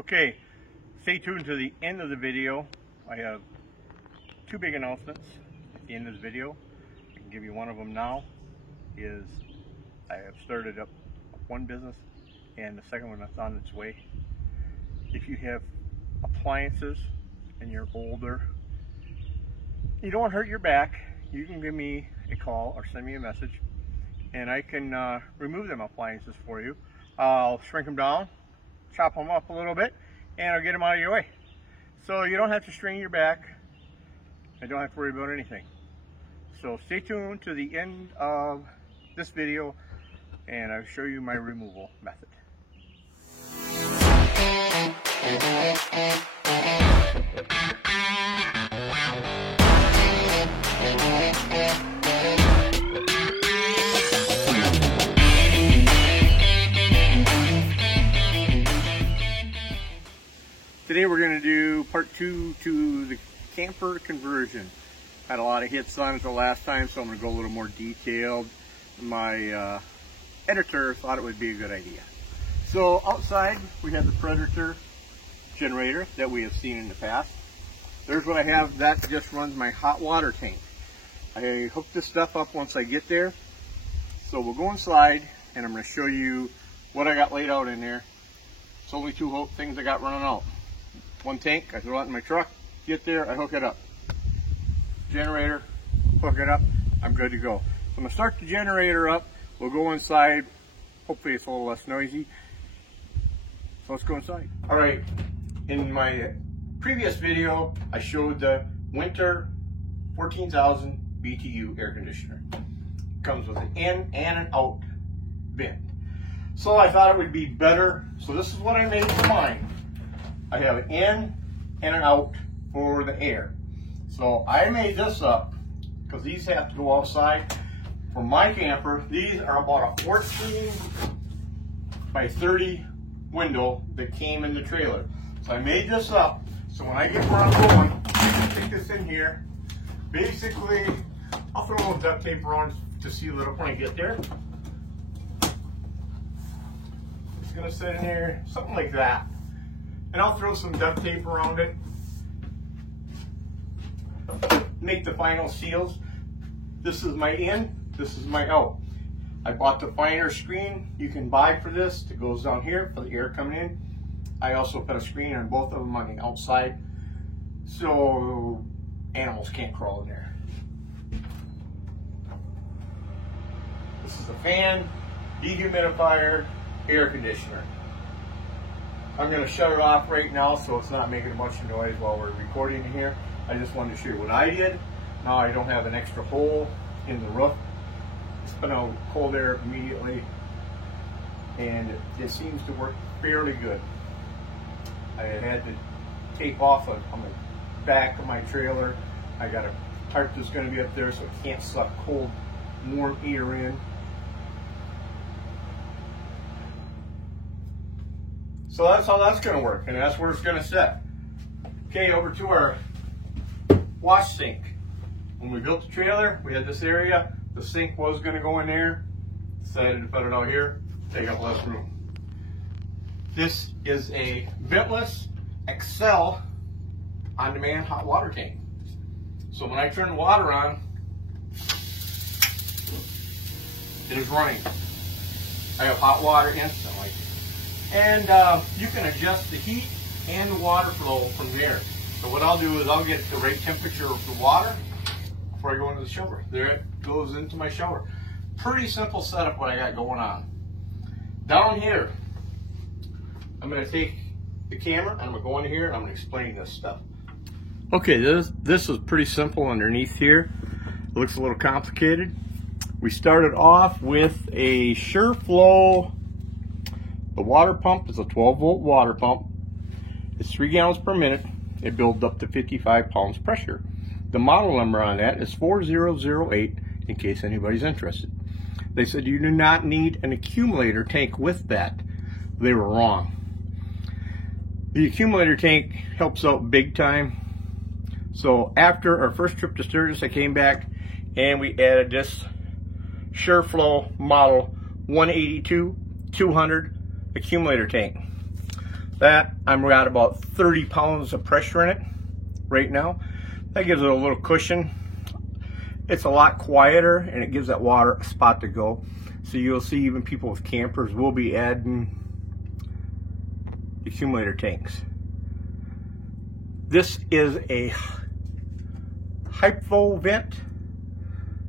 Okay, stay tuned to the end of the video. I have two big announcements at the end of the video. I can give you one of them now. Is I have started up one business, and the second one that's on its way. If you have appliances and you're older, you don't want to hurt your back, you can give me a call or send me a message, and I can remove them appliances for you. I'll shrink them down, chop them up a little bit, and I'll get them out of your way. So you don't have to strain your back. I don't have to worry about anything. So stay tuned to the end of this video, and I'll show you my removal method. Today we're going to do part 2 to the camper conversion. Had a lot of hits on it the last time, so I'm going to go a little more detailed. My editor thought it would be a good idea. So outside we have the Predator generator that we have seen in the past. There's what I have. That just runs my hot water tank. I hook this stuff up once I get there. So we'll go inside and I'm going to show you what I got laid out in there. It's only two things I got running out. One tank, I throw it in my truck, get there, I hook it up. Generator, hook it up, I'm good to go. So I'm gonna start the generator up, we'll go inside, hopefully it's a little less noisy. So let's go inside. All right, in my previous video, I showed the Winter 14,000 BTU air conditioner. It comes with an in and an out bin. So I thought it would be better, so this is what I made for mine. I have an in and an out for the air. So I made this up because these have to go outside. For my camper, these are about a 14 by 30 window that came in the trailer. So I made this up so when I get where I'm going, I stick this in here. Basically, I'll throw a little duct tape around to seal it up when I get there. It's gonna sit in here, something like that. And I'll throw some duct tape around it. Make the final seals. This is my in, this is my out. I bought the finer screen you can buy for this that goes down here for the air coming in. I also put a screen on both of them on the outside so animals can't crawl in there. This is a fan, dehumidifier, air conditioner. I'm going to shut it off right now so it's not making a bunch of noise while we're recording here. I just wanted to show you what I did. Now I don't have an extra hole in the roof. Spin out cold air immediately, and it seems to work fairly good. I had to take off on the back of my trailer. I got a tarp that's going to be up there so it can't suck cold, warm air in. So that's how that's going to work, and that's where it's going to sit. Okay, over to our wash sink. When we built the trailer, we had this area. The sink was going to go in there. Decided to put it out here, take up less room. This is a ventless Excel on-demand hot water tank. So when I turn the water on, it is running. I have hot water instantly. And you can adjust the heat and the water flow from there. So what I'll do is I'll get the right temperature of the water before I go into the shower. There it goes into my shower. Pretty simple setup what I got going on. Down here, I'm going to take the camera and I'm going to go in here and I'm going to explain this stuff. Okay, this is pretty simple underneath here. It looks a little complicated. We started off with a SureFlow. The water pump is a 12-volt water pump. It's 3 gallons per minute. It builds up to 55 pounds pressure. The model number on that is 4008 in case anybody's interested. They said you do not need an accumulator tank with that. They were wrong. The accumulator tank helps out big time. So after our first trip to Sturgis, I came back and we added this SureFlow model 182 200 accumulator tank. That I'm at about 30 pounds of pressure in it right now. That gives it a little cushion. It's a lot quieter and it gives that water a spot to go. So you'll see even people with campers will be adding accumulator tanks. This is a hypo vent.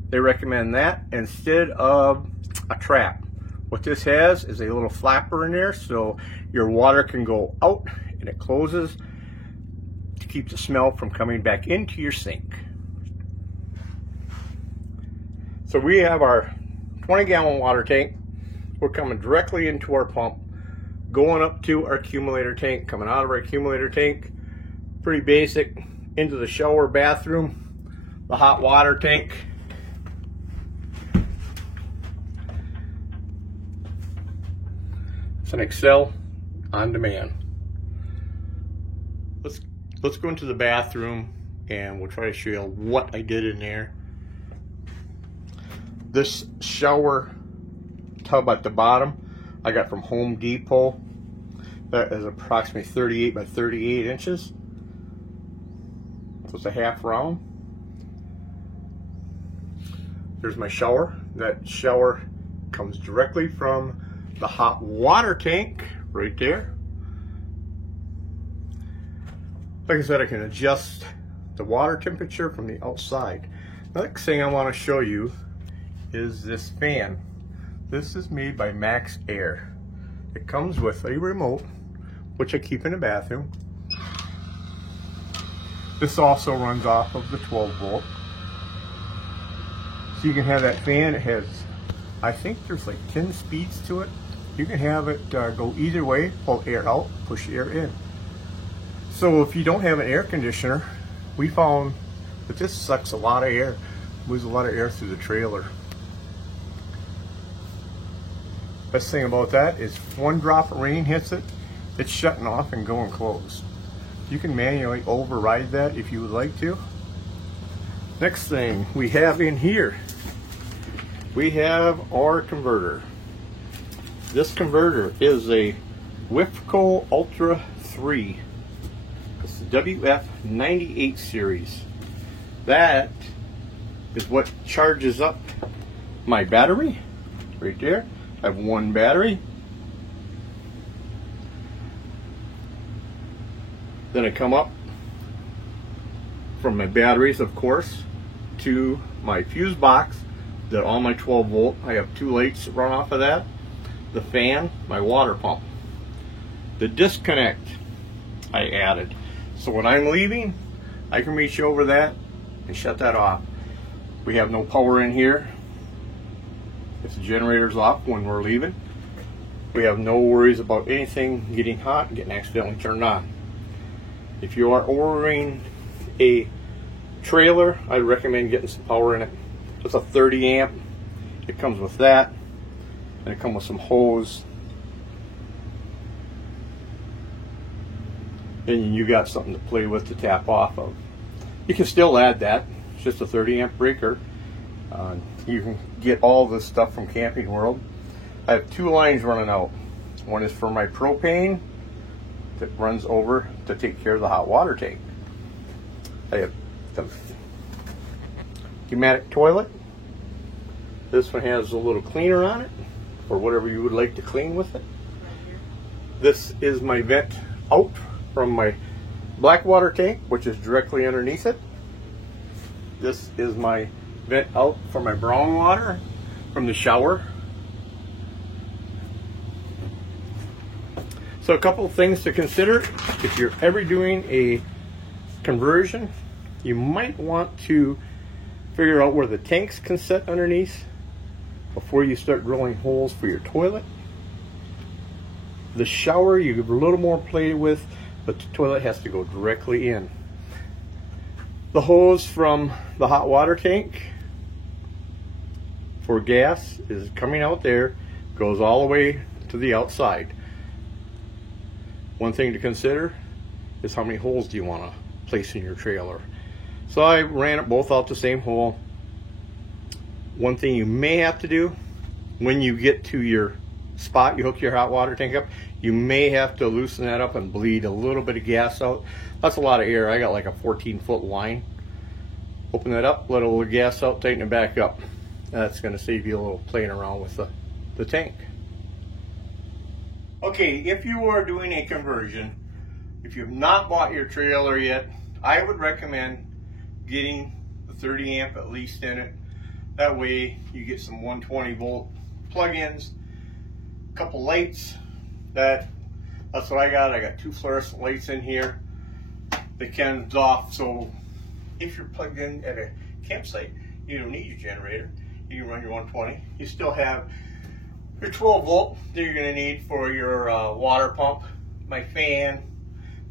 They recommend that instead of a trap. What this has is a little flapper in there so your water can go out and it closes to keep the smell from coming back into your sink. So we have our 20-gallon water tank. We're coming directly into our pump, going up to our accumulator tank, coming out of our accumulator tank, pretty basic, into the shower bathroom, the hot water tank. It's an Excel on demand. Let's go into the bathroom and we'll try to show you what I did in there. This shower tub at the bottom I got from Home Depot. That is approximately 38 by 38 inches. So it's a half round. There's my shower. That shower comes directly from the hot water tank right there. Like I said, I can adjust the water temperature from the outside. The next thing I want to show you is this fan. This is made by Max Air. It comes with a remote, which I keep in the bathroom. This also runs off of the 12 volt. So you can have that fan. It has, I think there's like 10 speeds to it. You can have it go either way, pull air out, push air in. So if you don't have an air conditioner, we found that this sucks a lot of air, moves a lot of air through the trailer. Best thing about that is if one drop of rain hits it, it's shutting off and going closed. You can manually override that if you would like to. Next thing we have in here, we have our converter. This converter is a WIFCO Ultra 3. It's the WF98 series. That is what charges up my battery right there. I have one battery. Then I come up from my batteries, of course, to my fuse box that all my 12 volt. I have two lights that run off of that. The fan, my water pump. The disconnect I added. So when I'm leaving, I can reach over that and shut that off. We have no power in here. If the generator's off when we're leaving, we have no worries about anything getting hot and getting accidentally turned on. If you are ordering a trailer, I recommend getting some power in it. It's a 30 amp. It comes with that, and it comes with some hose. And you got something to play with to tap off of. You can still add that. It's just a 30 amp breaker. You can get all this stuff from Camping World. I have two lines running out. One is for my propane that runs over to take care of the hot water tank. I have the pneumatic toilet. This one has a little cleaner on it or whatever you would like to clean with it. This is my vent out from my black water tank, which is directly underneath it. This is my vent out for my brown water from the shower. So a couple of things to consider if you're ever doing a conversion. You might want to figure out where the tanks can sit underneath before you start drilling holes for your toilet. The shower you have a little more play with, but the toilet has to go directly in. The hose from the hot water tank for gas is coming out there, goes all the way to the outside. One thing to consider is how many holes do you want to place in your trailer. So I ran it both out the same hole. One thing you may have to do when you get to your spot you hook your hot water tank up, you may have to loosen that up and bleed a little bit of gas out. That's a lot of air. I got like a 14-foot line. Open that up, let a little gas out, tighten it back up. That's going to save you a little playing around with the tank. Okay, if you are doing a conversion, if you've not bought your trailer yet, I would recommend getting the 30 amp at least in it. That way you get some 120 volt plug-ins, a couple lights. That's what I got. I got 2 fluorescent lights in here. They can off, so if you're plugged in at a campsite, you don't need your generator. You can run your 120. You still have your 12 volt that you're going to need for your water pump, my fan,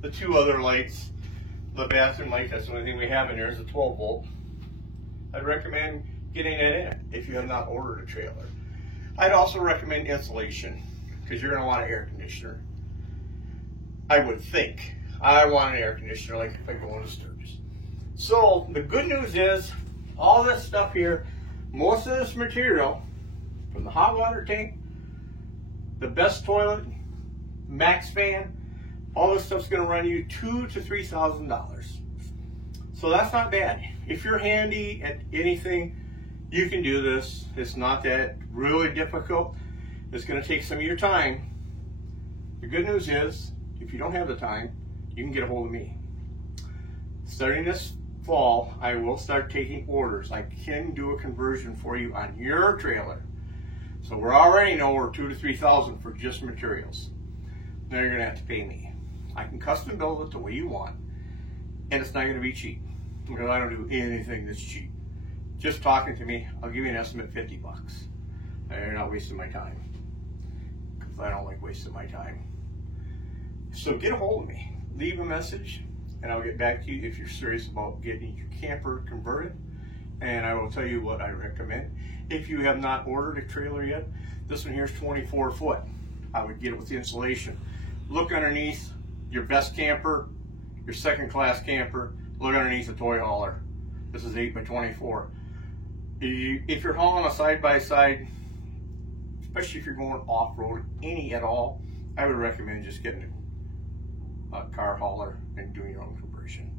the 2 other lights, the bathroom light. That's the only thing we have in there is a 12 volt. I'd recommend getting it in if you have not ordered a trailer. I'd also recommend insulation because you're going to want an air conditioner. I would think. I want an air conditioner like if I go into Sturgis. So the good news is all this stuff here, most of this material from the hot water tank, the best toilet, max fan, all this stuff's going to run you $2,000 to $3,000. So that's not bad. If you're handy at anything, you can do this. It's not that really difficult. It's going to take some of your time. The good news is, if you don't have the time, you can get a hold of me. Starting this fall, I will start taking orders. I can do a conversion for you on your trailer. So we're already know we're $2,000 to $3,000 for just materials. Now you're going to have to pay me. I can custom build it the way you want, and it's not going to be cheap because I don't do anything that's cheap. Just talking to me, I'll give you an estimate $50. And you're not wasting my time because I don't like wasting my time. So get a hold of me, leave a message, and I'll get back to you if you're serious about getting your camper converted. And I will tell you what I recommend. If you have not ordered a trailer yet, this one here is 24 foot. I would get it with the insulation. Look underneath your best camper, your second class camper, look underneath the toy hauler. This is 8 by 24. If you're hauling a side-by-side, especially if you're going off-road, any at all, I would recommend just getting a car hauler and doing your own conversion.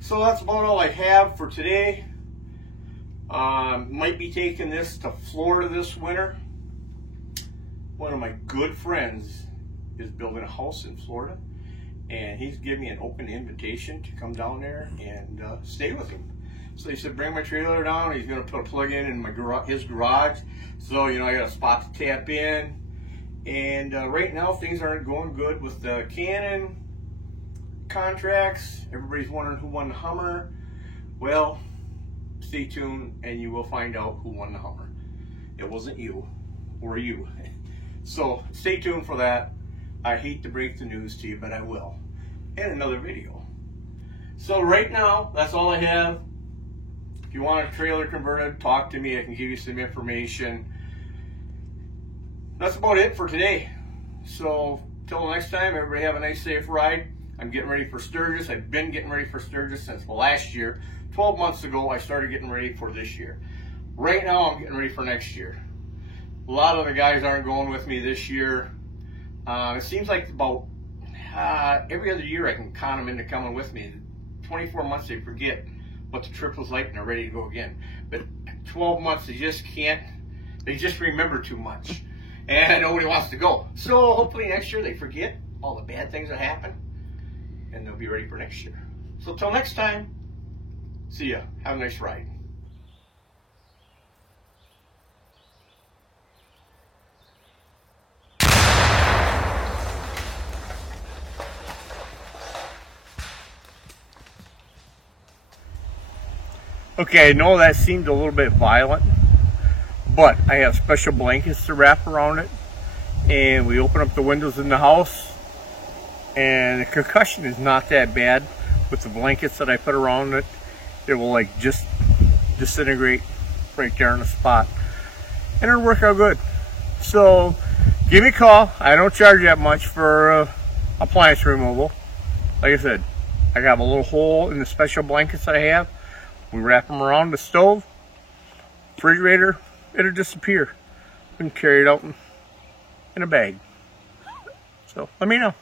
So that's about all I have for today. Might be taking this to Florida this winter. One of my good friends is building a house in Florida, and he's given me an open invitation to come down there and stay with him. So he said, bring my trailer down. He's going to put a plug in my his garage. So, you know, I got a spot to tap in. And right now, things aren't going good with the Canon contracts. Everybody's wondering who won the Hummer. Well, stay tuned and you will find out who won the Hummer. It wasn't you or you. So stay tuned for that. I hate to break the news to you, but I will in another video. So right now, that's all I have. If you want a trailer converted, talk to me. I can give you some information. That's about it for today. So till next time, everybody have a nice, safe ride. I'm getting ready for Sturgis. I've been getting ready for Sturgis since last year. 12 months ago, I started getting ready for this year. Right now, I'm getting ready for next year. A lot of the guys aren't going with me this year. It seems like about every other year I can con them into coming with me. 24 months, they forget what the trip was like and they're ready to go again. But 12 months, they just can't, they just remember too much. And nobody wants to go. So hopefully next year they forget all the bad things that happened and they'll be ready for next year. So till next time, see ya. Have a nice ride. Okay, I know that seemed a little bit violent, but I have special blankets to wrap around it, and we open up the windows in the house, and the concussion is not that bad with the blankets that I put around it. It will like just disintegrate right there on the spot, and it'll work out good. So give me a call. I don't charge that much for appliance removal. Like I said, I have a little hole in the special blankets that I have. We wrap them around the stove, refrigerator, it'll disappear. We can carry it out and in a bag. So let me know.